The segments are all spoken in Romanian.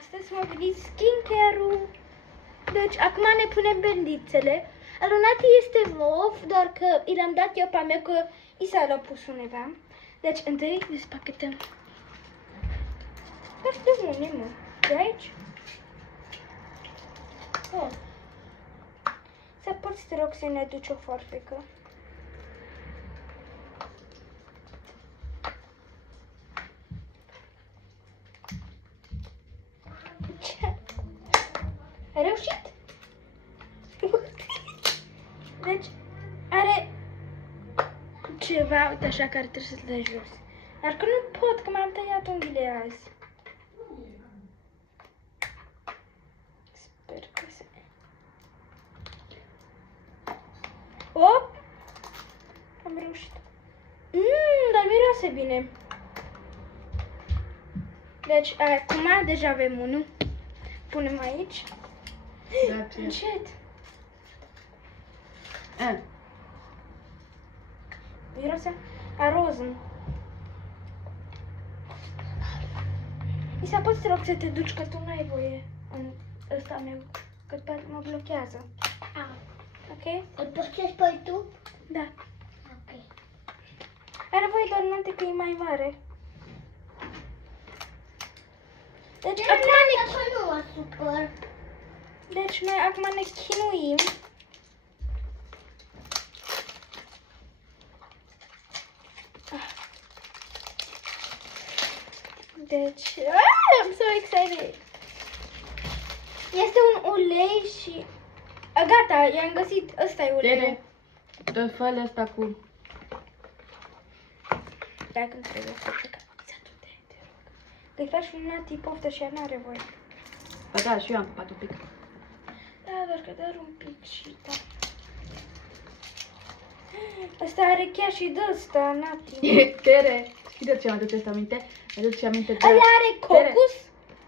Astăzi m-a venit skincare-ul. Deci, acum ne punem bendițele. Alunati este mov, doar că i l-am dat eu pe a mea, că Isa l-a pus undeva. Deci, întâi despachetăm. Foarte bune, mă. De aici? Bun. Să poți, te rog, să ne aduci o foarfecă. Ce? Ai reușit? Deci, are ceva, uite așa, care trebuie să-l dai jos. Dar că nu pot, că m-am tăiat unghiile azi. Sper că se... Op! Am reușit. Dar miroase bine. Deci, acum deja avem unul. Punem aici. Grazie. Încet. Miroase a roză. Isa, poți, te rog, să te duci, că tu nu ai voie în ăsta meu, că mă blochează. Ok? Îl portezi pe tu? Da. Ok. Are voie doar înainte că e mai mare. Deci, acum ne... Că nu mă supăr. Deci noi acum ne chinuim. Deci, I'm so excited. Este un ulei și... Gata, i-am găsit, ăsta e uleiul. Tere, dă fă asta cu... Dacă nu trebuie să fac. Te rog. Că-i faci un nati poftă și ea n-are voie. Ba da, și eu am pupat un pic. Da, doar că doar un pic și da. Asta are chiar și de ăsta, nati. Tere, știi de ce mă aduce asta aminte? Mă aduce aminte de... Ăla are cocos?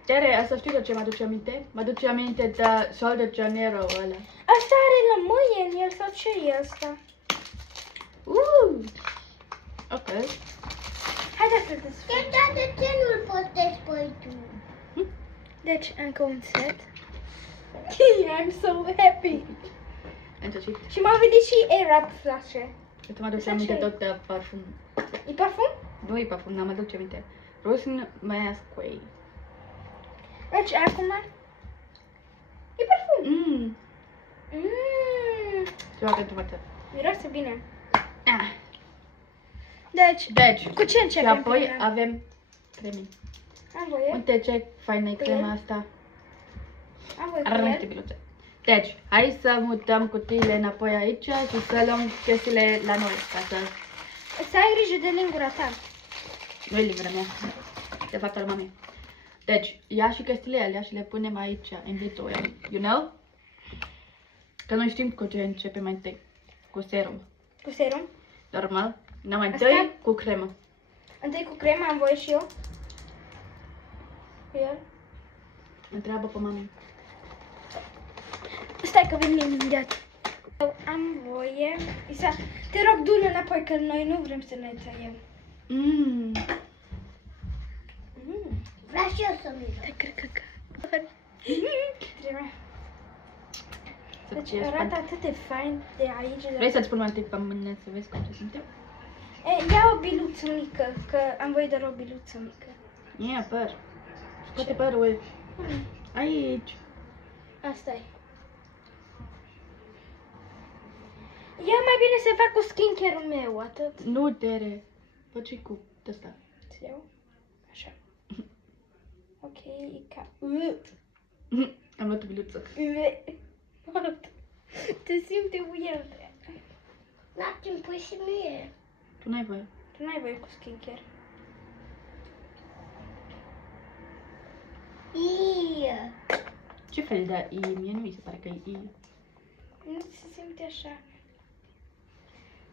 Tere, asta știi de ce mă aduce aminte? Mă aduce aminte de Sol de Janeiro ăla. Asta are lămâie în el sau ce e asta? Ok. Haideți să desfăr. De ce nu-l postezi pe tu? Deci, încă un set. I'm so happy. În sfârșit. Și m-a venit și Arab flashe. Uite, mă aduce Asta aminte ce-i? tot de parfum. E parfum? Nu e parfum, n-am aduce aminte. Rosin Mask Way. Deci, acum... E parfum. Mmm. Ceva pentru față. Miroase bine. Ah. Deci, cu ce Și începem? apoi prima? avem creme. Am voie? Uite ce faină e Cu crema el? asta. Am voie cu Arăște el? biluțe. Deci, hai să mutăm cutiile înapoi aici și să luăm chestiile la noi, ca să... Să ai grijă de lingura ta. Nu e libera mea, de fapt al mamei. Deci, ia și chestiile alea și le punem aici, în betoi, you know? Că noi știm cu ce începem mai întâi. Cu serum. Cu serum. Normal. Dar mai Asta? întâi cu cremă. Întâi cu crema, am voie și eu. Cu el. Întreabă pe mami. Stai că venim imediat. Eu am voie. Isa, te rog, du-l înapoi, că noi nu vrem să ne tăiem. Vreau și eu să mi Te cred că... Trebuie. Deci Să-ți arată spun. atât de fain de aici. Vrei să-ți spun mai întâi pe mâine să vezi cum se simte? Ia o biluță mică, că am voie doar o biluță mică. Ia păr. Scoate părul. Aici. Asta e. Ia mai bine să fac cu skincare-ul meu, atât. Nu, Tere. Fă și cu ăsta. Să iau? Așa. Ok, ca... Am luat o biluță. Te simte weird. La timpul și mie. Tu n-ai voie. Tu n-ai voie cu skincare. Ie. Ce fel de I? Mie nu mi se pare că e I. Nu se simte așa.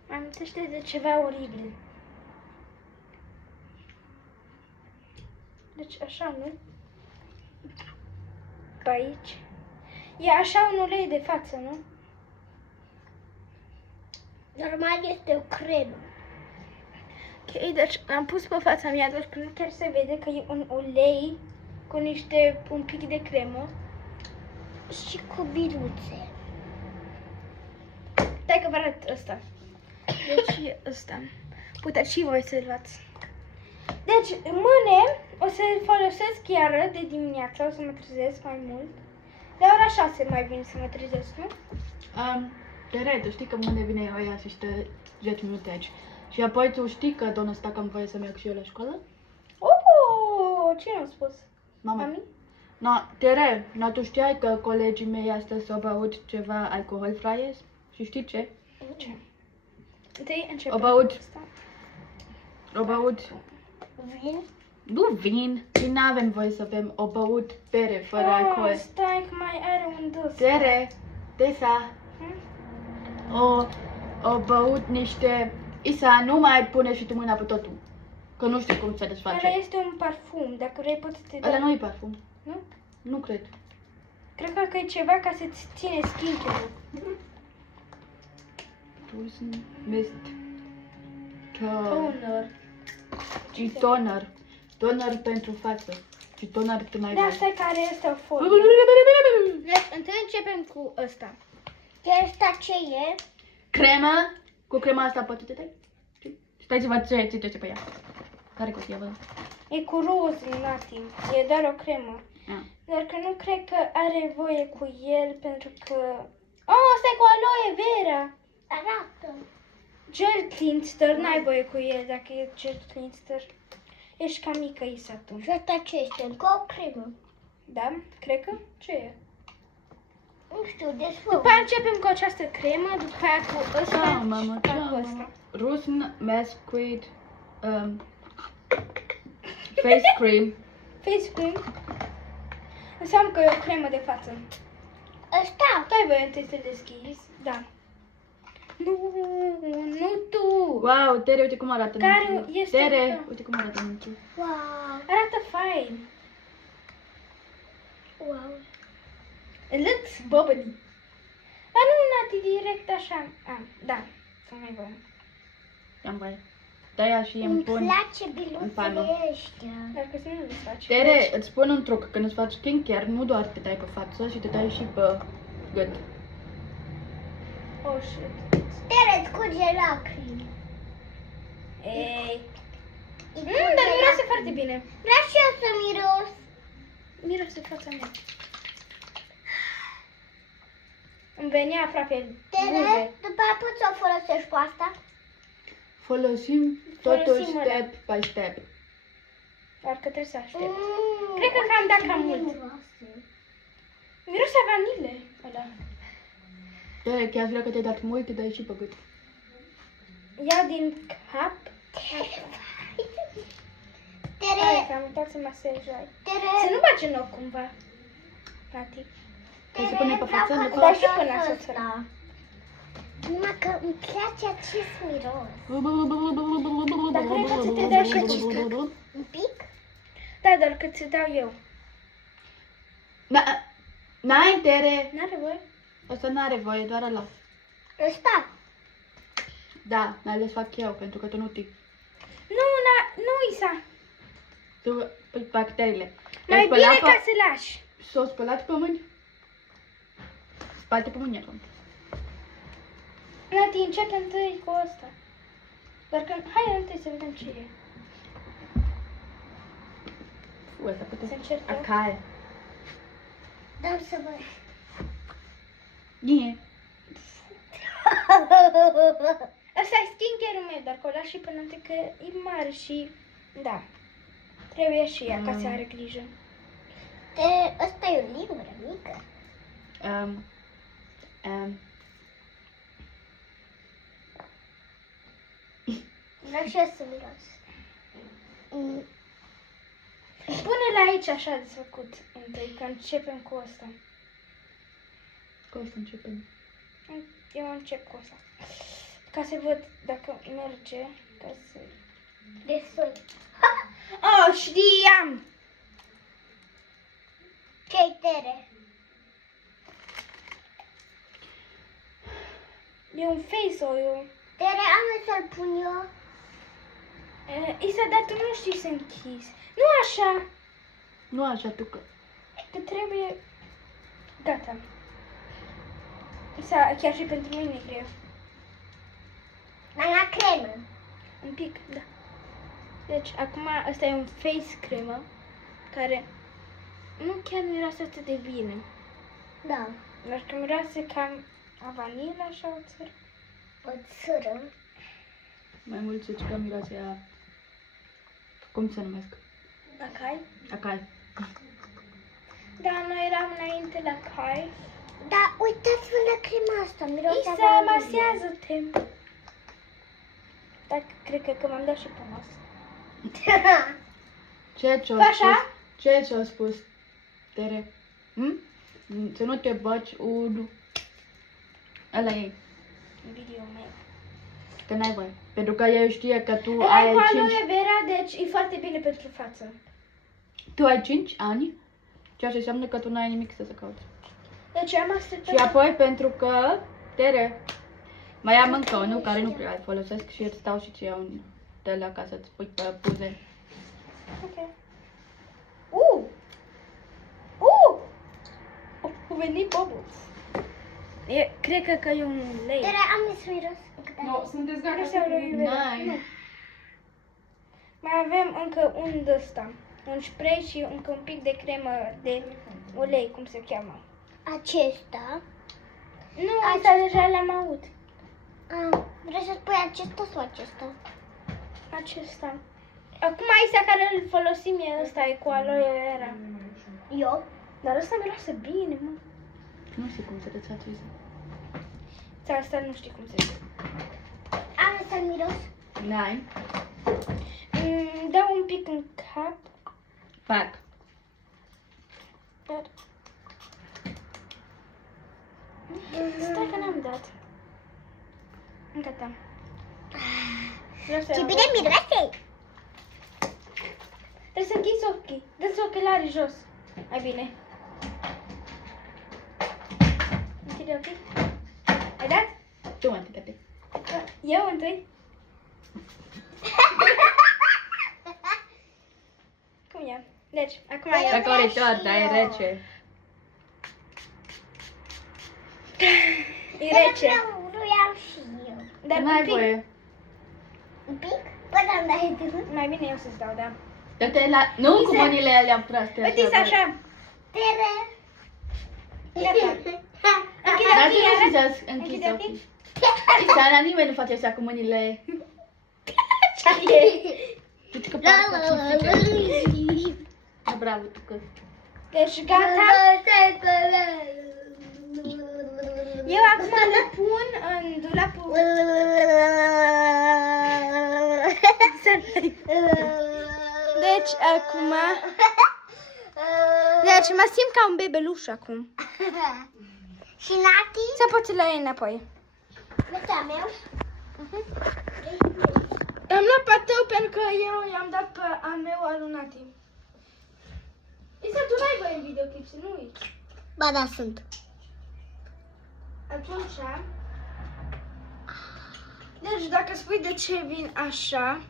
Mă amintește de ceva oribil. Deci așa, nu? Pe aici. E așa un ulei de față, nu? Normal este o cremă. Ok, deci am pus pe fața mea, doar că nu chiar se vede că e un ulei cu un pic de cremă. Și cu biruțe. Stai că vă arăt ăsta. Deci e ăsta. Puteți și voi să-l luați. Deci, mâine o să-l folosesc chiar de dimineață, o să mă trezesc mai mult. La ora 6 mai vin să mă trezesc, nu? Tere, tu știi că mâine vine aia și stă 10 minute aici. Și apoi tu știi că doamna asta că am voie să merg și eu la școală? Oh, ce mi-a spus? Mama. Mami? No, Tere, no, tu știai că colegii mei astăzi s-au băut ceva alcohol fraies? Și știi ce? Ce? Întâi începem. O băut. Asta. Au băut, Vin? nu vin, și n-avem voie să bem, o băut bere fără alcool. Stai că mai are un dus. Tere, Tesa, o băut niște... Isa, nu mai pune și tu mâna pe totul, că nu știu cum se Ăla desface. este un parfum, dacă vrei poți să te dau. Ăla nu e parfum, Nu? nu cred. Cred că e ceva ca să-ți ține skincare-ul. Tusen, Mist, Toner. și toner. Toner pentru față. Și toner tu n-ai Da, voie. stai că are ăsta o folie. Deci, întâi începem cu ăsta. Iar asta ce e? Cremă, cu crema asta poate te dai? Stai să văd ce pe ea. Care cutie, văd? E cu roz, Nati. E doar o cremă. Ah. Dar că nu cred că are voie cu el pentru că... Oh, stai cu aloe vera! Arată. Gel cleanster, n-ai voie cu el dacă e gel cleanster. Ești ca mică, Isa, tu. Și asta ce este? Încă o cremă. Da? Cred că? Ce e? Nu știu, desfău. După aia începem cu această cremă, după aia cu ăsta Ciao, și mamă, după aia ciao, cu mamă. ăsta. Russen Masquerade Face Cream. Face cream. Înseamnă că e o cremă de față. Ăsta? Tu ai voie întâi să deschizi? Da. Nu tu! Wow, Tere, uite cum arată Care înăuntru. este Tere, ăsta? uite cum arată înăuntru. Wow. Arată fain. Wow. It looks bubbly. Dar nu, Nati, direct așa. Ah, da. Să mai voie. Am voie. De-aia și îmi Îmi pun... place în pană. biluțele ăștia. Dar că să nu le faci. Tere, îți spun un truc. Când îți faci skincare, nu doar te dai pe față, ci te dai și pe gât. Oh, shit. Tere, îți curge lacrimi. Ei. Îi Dar curge miroase lacrimi. foarte bine. Vreau și eu să miros. Miroase fața mea. Îmi venea aproape Tere, buze. după aia poți să o folosești cu asta? Folosim totul Folosim ăla. step by step. Doar că trebuie să aștept. Cred că am dat cam mult. Miroase a vanile ăla. Tere, chiar vrea că te-ai dat mult, te dai și pe gât. Iau din cap. Tere, Hai, că am uitat să masajai. Tere, Să nu bagi în ochi cumva. Nati. Te se pune pe față, vreau nu? să Dar și fac până asta. să Numai că îmi place acest miros. Dar cred că ți te dea și ție. Un pic? Da, dar că ți dau eu. N-ai, Tere! N-are voie? Asta n-are voie, doar ăla. Ăsta? Da, mai ales fac eu, pentru că tu nu tii. Nu, Isa. Tu, păi, bacteriile. Mai bine ca să lași. S-o spălat pe mâini? Spate pe mâini acum. Nati, începe întâi cu asta. Dar că, hai întâi să vedem ce e. Ăsta Să puteți. încerc eu. Acal. Dăm să văd. Bine. Asta e skincare-ul meu, dar că o las și până întâi că e mare și, da. Trebuie și ea ca să are grijă. Tere, ăsta e o limbă mică. Vreau și eu să miros. Pune-l aici așa de făcut întâi, că începem cu asta. Cu asta începem. Eu încep cu asta. Ca să văd dacă merge, ca să... Destul. Oh, știam! Ce-i Tere? E un face oil. Tere, am să-l pun eu. Isa, dar tu nu știi să închizi. Nu așa! Nu așa tucă. Că trebuie... Gata. Chiar și pentru mine e greu. Mai la cremă. Un pic, da. Deci, acum ăsta e un face cremă care nu chiar miroase atât de bine. Da. Doar că miroase cam a vanilă, așa o țără. O țără. Mai mult zici că miroase a... Cum se numesc? Acai? Acai. Da, noi eram înainte la cai. Da, uitați-vă la crema asta, miroase Isa, a vanilă. masează-te! Dar cred că m-am dat și pe masă. Ceea ce Fă a așa? spus... Ceea ce a spus Tere. Să nu te baci unul. Ăla e. În video meu. Că n-ai voie. Pentru că eu știe că tu Ăla ai e cu 5... aloe vera, deci e foarte bine pentru față. Tu ai 5 ani. Ceea ce înseamnă că tu n-ai nimic să se cauți. Deci am Și așteptat. apoi pentru că, Tere, mai am încă unul care nu prea îl folosesc și îți stau și ție un de la ca să-ți pui pe buze. Ok. Au venit bubbles. Cred că e un lei. Dar am zis miros. Nu, sunteți Care gata se cu aloe vera? Nu. Mai avem încă un de ăsta. Un spray și încă un pic de cremă de ulei, cum se cheamă. Acesta. Nu, asta deja l-am avut. Vrei să spui acesta sau acesta? Acesta. Acum Isa care îl folosim e ăsta, e cu aloe vera. Eu? Dar ăsta miroase bine, mă. Nu știu cum să rețați Isa. Asta nu știu cum se zice. Am să-l miros. N-ai? Dau un pic în cap. Fac. Dar... Stai că n-am dat. Gata. Vreau să Ce iau bine ochii. miroase! Trebuie să închizi ochii. Dă-ți ochelarii jos. Mai bine. Închide ochii. Ai dat? Tu mă întâi. Eu întâi. Cum e? Deci, acum eu. Dacă ori tot, dar e rece. E rece. Vreau și eu. Dar N-ai un pic. voie. Un pic? Poți să-mi dai tu? Mai bine eu să-ți dau, da. Dă-te la... Nu cu Isa. mâinile alea proaste. Uite așa. Tere! Gata. Închide Dar ochii, tu nu iară. știi să închizi Închide ochii. Isa, la nimeni nu face așa cu mâinile. Ce e? Deci că La la parcă la ți la zice. la. Bravo, tu că... Deci gata. Eu acum le pun în dulapul. Deci acum... Deci mă simt ca un bebeluș acum. Și Nati? Să poți să-l iei înapoi. Ăsta meu? Am luat pe tău pentru că eu i-am dat pe a meu al lui Nati. Isa, tu n-ai voie în videoclip, să nu uiți. Ba da, sunt. Atunci... Deci dacă spui de ce vin așa...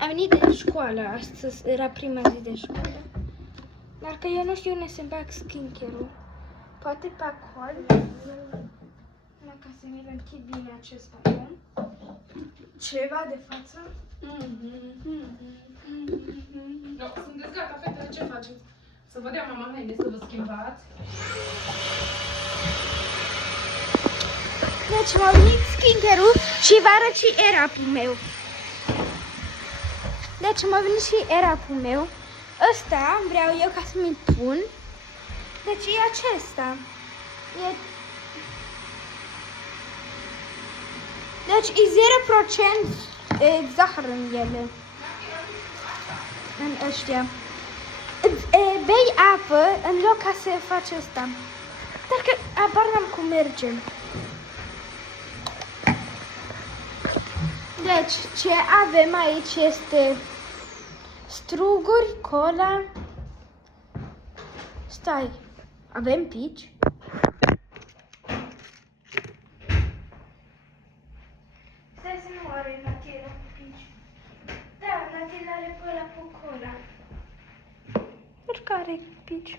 Am venit de școală astăzi, era prima zi de școală. Dar că eu nu știu unde să bag skincare-ul. Poate pe acolo. Numai ca să mi-l închid bine acest balon. Ceva de față. Nu, sunteți gata, fetele, ce faceți? Să vă dea mama haine să vă schimbați. Deci m-a venit skincare-ul și vă arăt și erapul meu. Deci m-a venit și erapul meu. Ăsta vreau eu ca să mi-l pun. Deci e acesta. Deci e 0% zahăr în ele. În ăștia. Bei apă în loc ca să faci asta. Dar că abar n-am cum merge. Deci, ce avem aici este struguri, cola. Stai, avem pici? Stai să nu are Natila pici. Da, Natila are cola cu cola. Deci care pici.